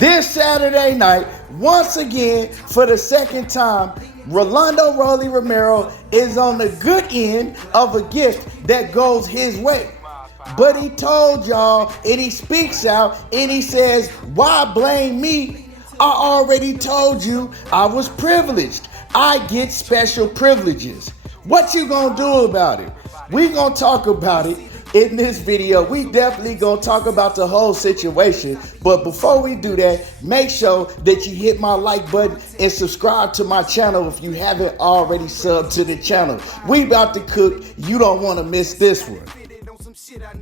This Saturday night, once again, for the second time, Rolando Rollie Romero is on the good end of a gift that goes his way. But he told y'all, and he speaks out, and he says, why blame me? I already told you I was privileged. I get special privileges. What you gonna do about it? We gonna talk about it in this video. We definitely gonna talk about the whole situation. But before we do that, make sure that you hit my like button and subscribe to my channel if you haven't already subbed to the channel. We about to cook. You don't want to miss this one.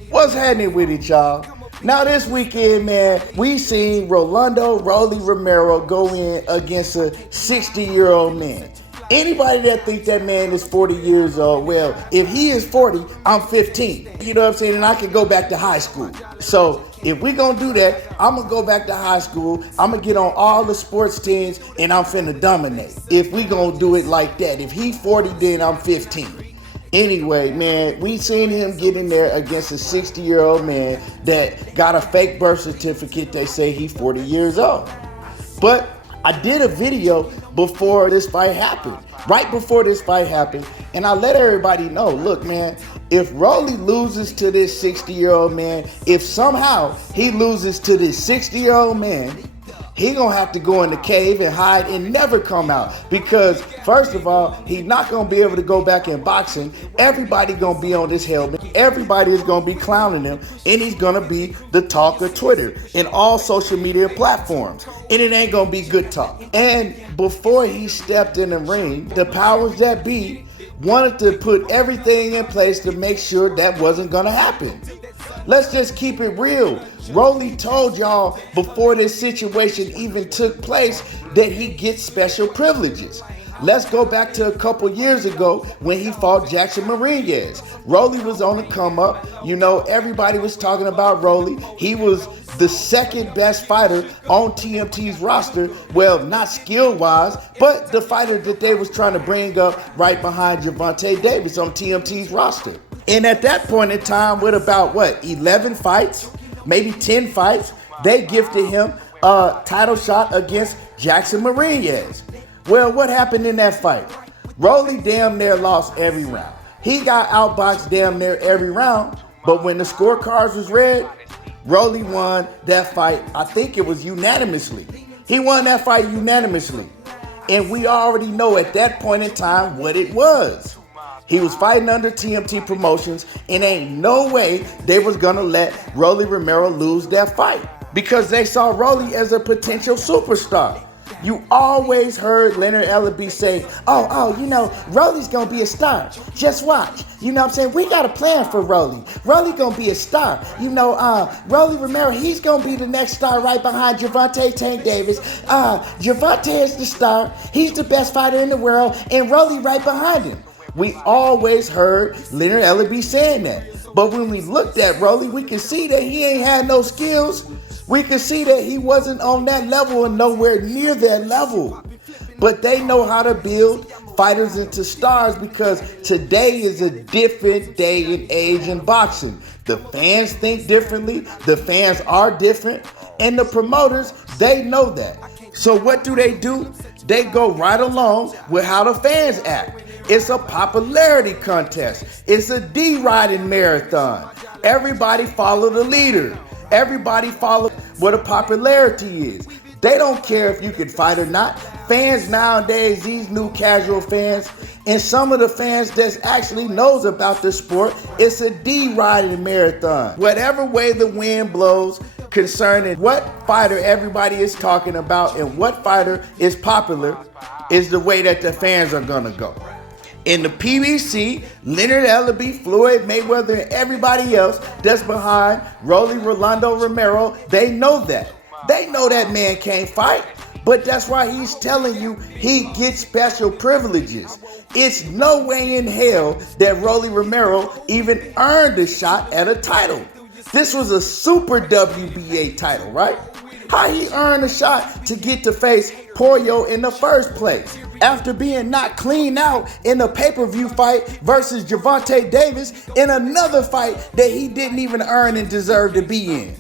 What's happening with it, y'all? Now this weekend, man, we seen Rolando Rollie Romero go in against a 60-year-old man. Anybody that thinks that man is 40 years old, well, if he is 40, I'm 15. You know what I'm saying? And I can go back to high school. So if we gonna do that, I'm gonna go back to high school. I'm gonna get on all the sports teams and I'm finna dominate. If we gonna do it like that. If he 40, then I'm 15. Anyway, man, we seen him get in there against a 60-year-old man that got a fake birth certificate. They say he's 40 years old. But I did a video before this fight happened, right before this fight happened, and I let everybody know, look, man, if Rollie loses to this 60-year-old man, if somehow he loses to this 60-year-old man, he gonna have to go in the cave and hide and never come out, because first of all, he's not gonna be able to go back in boxing. Everybody gonna be on this helmet. Everybody is gonna be clowning him, and he's gonna be the talk of Twitter and all social media platforms, and it ain't gonna be good talk. And before he stepped in the ring, the powers that be wanted to put everything in place to make sure that wasn't gonna happen. Let's just keep it real. Rollie told y'all before this situation even took place that he gets special privileges. Let's go back to a couple years ago when he fought Jackson Marinez. Rollie was on the come up. You know, everybody was talking about Rollie. He was the second best fighter on TMT's roster. Well, not skill-wise, but the fighter that they was trying to bring up right behind Gervonta Davis on TMT's roster. And at that point in time, with about, 11 fights, maybe 10 fights, they gifted him a title shot against Jackson Marinez. Well, what happened in that fight? Rollie damn near lost every round. He got outboxed damn near every round, but when the scorecards was read, Rollie won that fight, I think it was unanimously. He won that fight unanimously. And we already know at that point in time what it was. He was fighting under TMT Promotions, and ain't no way they was gonna let Rollie Romero lose that fight, because they saw Rollie as a potential superstar. You always heard Leonard Ellaby say, you know, Rollie's gonna be a star. Just watch. You know what I'm saying? We got a plan for Rollie. Rollie gonna be a star. You know, Rollie Romero, he's gonna be the next star right behind Gervonta Tank Davis. Gervonta is the star. He's the best fighter in the world, and Rollie right behind him. We always heard Leonard Ellaby saying that. But when we looked at Rollie, we can see that he ain't had no skills. We can see that he wasn't on that level and nowhere near that level. But they know how to build fighters into stars, because today is a different day and age in boxing. The fans think differently. The fans are different. And the promoters, they know that. So what do? They go right along with how the fans act. It's a popularity contest. It's a D-riding marathon. Everybody follow the leader. Everybody follow what a popularity is. They don't care if you can fight or not. Fans nowadays, these new casual fans, and some of the fans that actually knows about the sport, it's a D-riding marathon. Whatever way the wind blows concerning what fighter everybody is talking about and what fighter is popular is the way that the fans are gonna go. In the PBC, Leonard Ellaby, Floyd Mayweather, and everybody else that's behind Rollie Rolando Romero, they know that. They know that man can't fight, but that's why he's telling you he gets special privileges. It's no way in hell that Rollie Romero even earned a shot at a title. This was a super WBA title, right? How he earned a shot to get to face Pollo in the first place, after being knocked clean out in a pay-per-view fight versus Gervonta Davis in another fight that he didn't even earn and deserve to be in.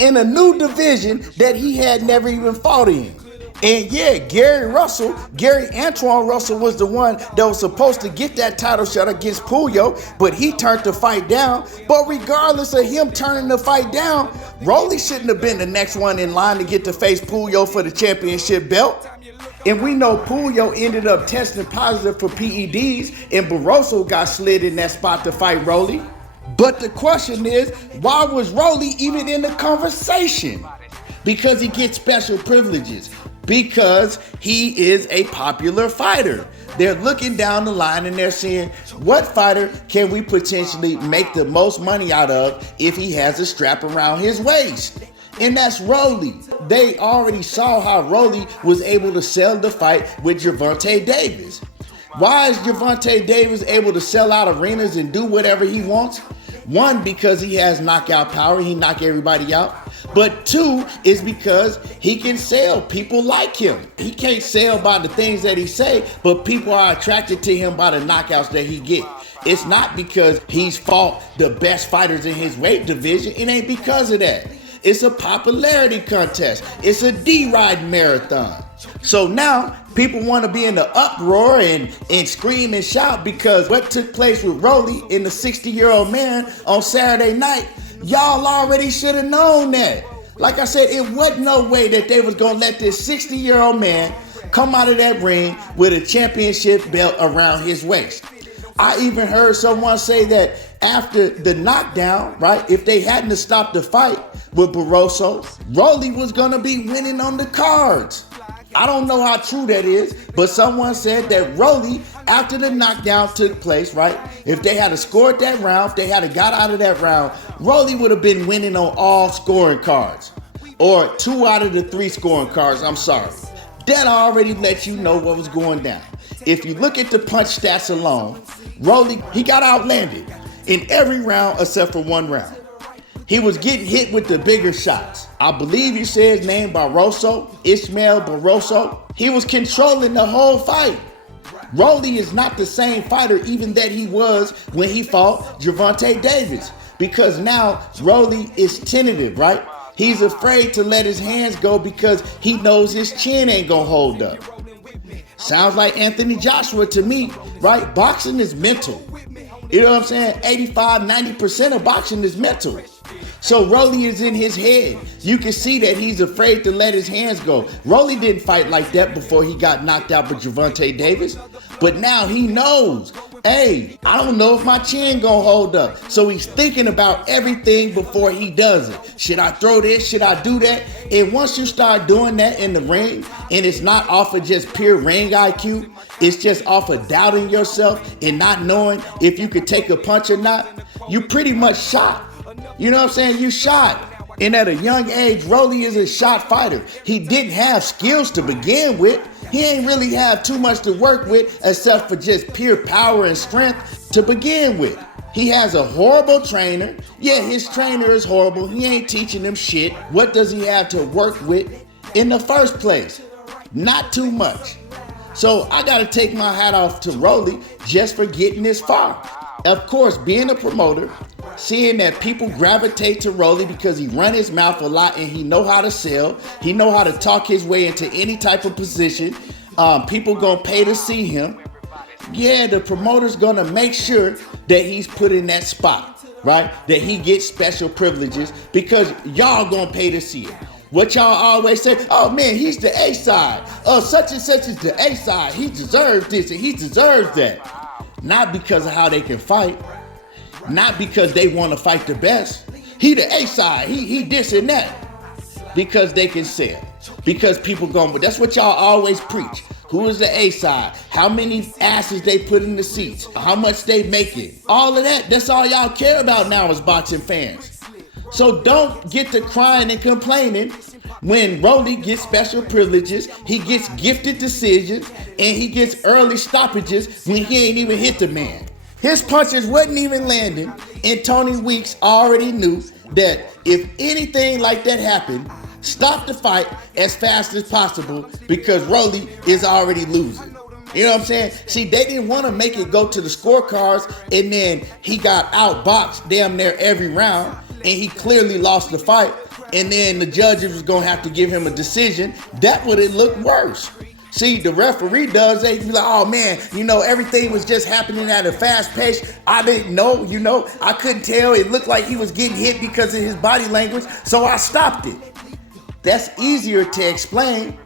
in a new division that he had never even fought in. And yeah, Gary Antoine Russell was the one that was supposed to get that title shot against Puyo, but he turned the fight down. But regardless of him turning the fight down, Rollie shouldn't have been the next one in line to get to face Puyo for the championship belt. And we know Puyo ended up testing positive for PEDs, and Barroso got slid in that spot to fight Rollie. But the question is, why was Rollie even in the conversation? Because he gets special privileges. Because he is a popular fighter. They're looking down the line and they're saying, what fighter can we potentially make the most money out of if he has a strap around his waist? And that's Rollie. They already saw how Rollie was able to sell the fight with Gervonta Davis. Why is Gervonta Davis able to sell out arenas and do whatever he wants? One, because he has knockout power. He knock everybody out. But two is because he can sell. People like him. He can't sell by the things that he say, but people are attracted to him by the knockouts that he get. It's not because he's fought the best fighters in his weight division. It ain't because of that. It's a popularity contest. It's a D-Ride marathon. So now people want to be in the uproar and scream and shout because what took place with Rollie and the 60-year-old man on Saturday night, y'all already should have known that. Like I said, it wasn't no way that they was going to let this 60-year-old man come out of that ring with a championship belt around his waist. I even heard someone say that after the knockdown, right, if they hadn't stopped the fight with Barroso, Rollie was going to be winning on the cards. I don't know how true that is, but someone said that Rollie, after the knockdown took place, right, if they had scored that round, if they had got out of that round, Rollie would have been winning on all scoring cards. Or 2 out of the 3 scoring cards, I'm sorry. That already let you know what was going down. If you look at the punch stats alone, Rollie, he got outlanded in every round except for 1 round. He was getting hit with the bigger shots. I believe you said his name, Barroso, Ismael Barroso. He was controlling the whole fight. Rollie is not the same fighter even that he was when he fought Gervonta Davis, because now Rollie is tentative, right? He's afraid to let his hands go because he knows his chin ain't gonna hold up. Sounds like Anthony Joshua to me, right? Boxing is mental. You know what I'm saying? 85, 90% of boxing is mental. So Rollie is in his head. You can see that he's afraid to let his hands go. Rollie didn't fight like that before he got knocked out by Gervonta Davis. But now he knows, hey, I don't know if my chin gonna hold up. So he's thinking about everything before he does it. Should I throw this? Should I do that? And once you start doing that in the ring, and it's not off of just pure ring IQ, it's just off of doubting yourself and not knowing if you could take a punch or not, you pretty much shot. You know what I'm saying? You shot. And at a young age, Rollie is a shot fighter. He didn't have skills to begin with. He ain't really have too much to work with except for just pure power and strength to begin with. He has a horrible trainer. Yeah, his trainer is horrible. He ain't teaching him shit. What does he have to work with in the first place? Not too much. So I got to take my hat off to Rollie just for getting this far. Of course, being a promoter, seeing that people gravitate to Rollie because he run his mouth a lot and he know how to sell. He know how to talk his way into any type of position. People gonna pay to see him. Yeah, the promoter's gonna make sure that he's put in that spot, right? That he gets special privileges because y'all gonna pay to see it. What y'all always say, oh man, he's the A side. Oh, such and such is the A side. He deserves this and he deserves that. Not because of how they can fight. Not because they want to fight the best. He the A side. He this and that. Because they can sell. Because people going, but that's what y'all always preach. Who is the A side? How many asses they put in the seats? How much they making? All of that. That's all y'all care about now as boxing fans. So don't get to crying and complaining when Rollie gets special privileges, he gets gifted decisions, and he gets early stoppages when he ain't even hit the man. His punches wasn't even landing, and Tony Weeks already knew that if anything like that happened, stop the fight as fast as possible because Rollie is already losing. You know what I'm saying? See, they didn't want to make it go to the scorecards, and then he got outboxed damn near every round. and he clearly lost the fight, and then the judges was gonna have to give him a decision, that would have looked worse. See, the referee does that. He'd be like, oh man, everything was just happening at a fast pace. I didn't know, I couldn't tell. It looked like he was getting hit because of his body language, so I stopped it. That's easier to explain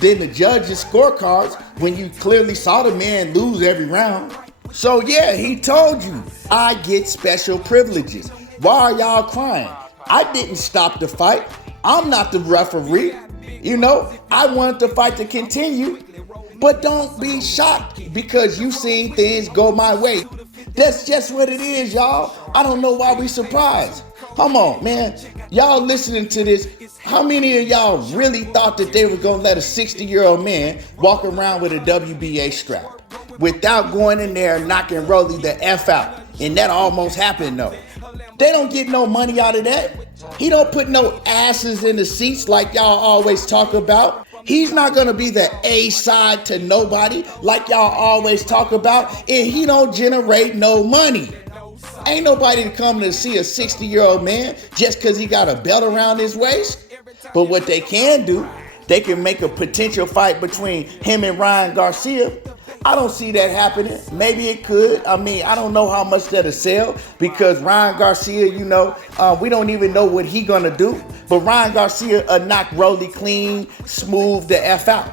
than the judges' scorecards when you clearly saw the man lose every round. So yeah, he told you, I get special privileges. Why are y'all crying? I didn't stop the fight. I'm not the referee. I wanted the fight to continue, but don't be shocked because you seen things go my way. That's just what it is, y'all. I don't know why we surprised. Come on, man. Y'all listening to this, how many of y'all really thought that they were going to let a 60-year-old man walk around with a WBA strap without going in there and knocking Rollie the F out? And that almost happened, though. They don't get no money out of that. He don't put no asses in the seats like y'all always talk about. He's not going to be the A side to nobody like y'all always talk about. And he don't generate no money. Ain't nobody coming to see a 60-year-old man just because he got a belt around his waist. But what they can do, they can make a potential fight between him and Ryan Garcia. I don't see that happening. Maybe it could. I don't know how much that'll sell because Ryan Garcia, we don't even know what he gonna do. But Ryan Garcia knock Rollie clean, smooth the F out.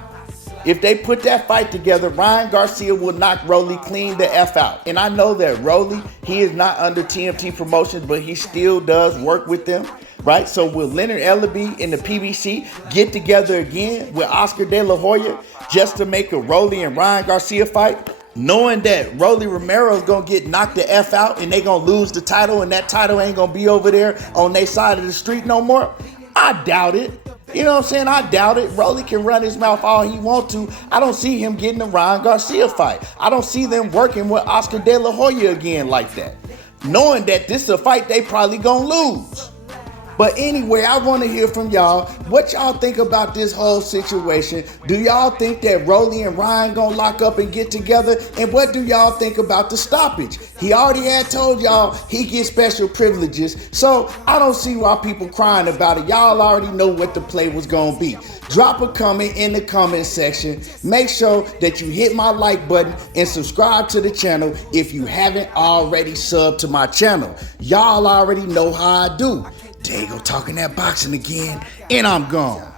If they put that fight together, Ryan Garcia will knock Rollie clean the F out. And I know that Rollie, he is not under TMT Promotions, but he still does work with them, right? So will Leonard Ellaby and the PBC get together again with Oscar De La Hoya just to make a Rollie and Ryan Garcia fight, knowing that Rollie Romero is going to get knocked the F out and they going to lose the title and that title ain't going to be over there on their side of the street no more? I doubt it. You know what I'm saying? I doubt it. Rollie can run his mouth all he wants to. I don't see him getting a Ryan Garcia fight. I don't see them working with Oscar De La Hoya again like that, knowing that this is a fight they probably going to lose. But anyway, I want to hear from y'all. What y'all think about this whole situation? Do y'all think that Rollie and Ryan gonna lock up and get together? And what do y'all think about the stoppage? He already had told y'all he gets special privileges. So I don't see why people crying about it. Y'all already know what the play was gonna be. Drop a comment in the comment section. Make sure that you hit my like button and subscribe to the channel if you haven't already subbed to my channel. Y'all already know how I do. There you go, talking that boxing again, and I'm gone.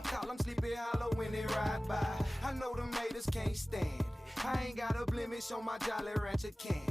I know the haters can't stand it. I ain't got a blemish on my Jolly Rancher can.